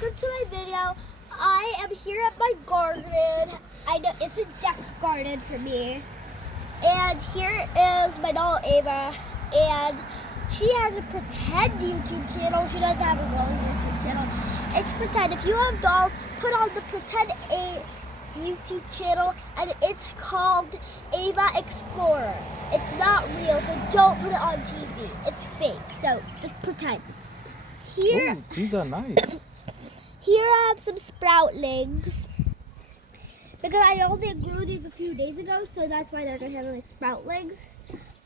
welcome to my video. I am here at my garden. I know it's a deck garden for me. And here is my doll Ava. And she has a pretend YouTube channel. She doesn't have a real YouTube channel. It's pretend. If you have dolls, put on the pretend YouTube channel, and it's called Ava Explorer. It's not real, so don't put it on TV. It's fake, so just pretend. Here, ooh, these are nice. Here I have some sproutlings. Because I only grew these a few days ago, so that's why they're gonna have like sproutlings.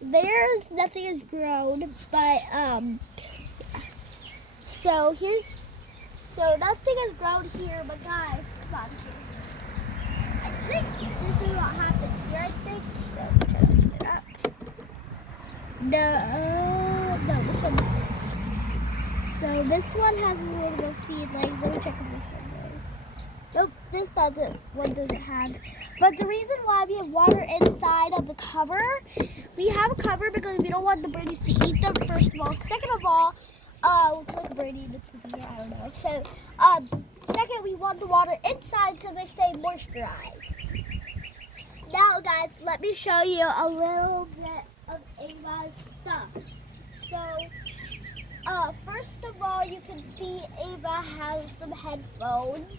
There's nothing has grown, but so nothing has grown here, but guys, come on. I think this is what happens here. I think so. Try to open it up. No, this one. So this one has a little seedlings. Let me check if this one does. Nope, this doesn't. One doesn't have. But the reason why we have water inside of the cover, we have a cover because we don't want the birdies to eat them. First of all, second of all, looks like a birdie. I don't know. So, second, we want the water inside so they stay moisturized. Now, guys, let me show you a little bit of Ava's stuff. So, first of all, you can see Ava has some headphones.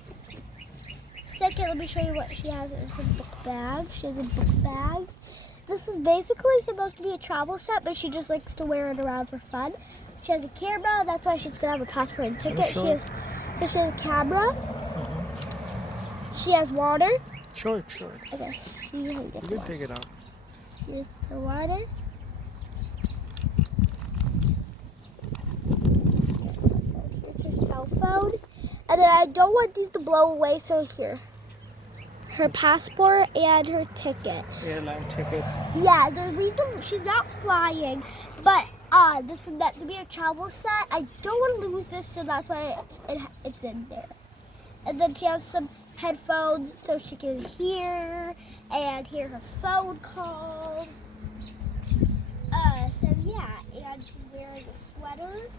Second, let me show you what she has in her book bag. She has a book bag. This is basically supposed to be a travel set, but she just likes to wear it around for fun. She has a camera. That's why she's gonna have a passport and ticket. She has a camera. She has water. Sure. Okay, You can take it out. Here's the water. Here's her cell phone. And then I don't want these to blow away, so here. Her passport and her ticket. Airline ticket. Yeah, the reason she's not flying, but this is meant to be a travel set. I don't want to lose this, so that's why it's in there. And then she has some headphones so she can hear her phone calls. So yeah, and she's wearing a sweater.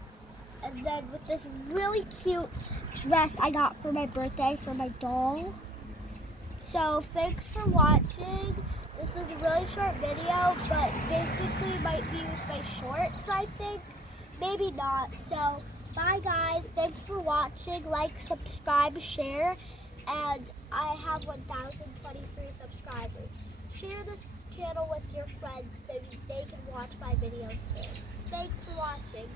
And then with this really cute dress I got for my birthday for my doll. So thanks for watching. This is a really short video, but basically might be with my shorts, I think. Maybe not. So bye guys. Thanks for watching. Like, subscribe, share. And I have 1,023 subscribers. Share this channel with your friends so they can watch my videos too. Thanks for watching.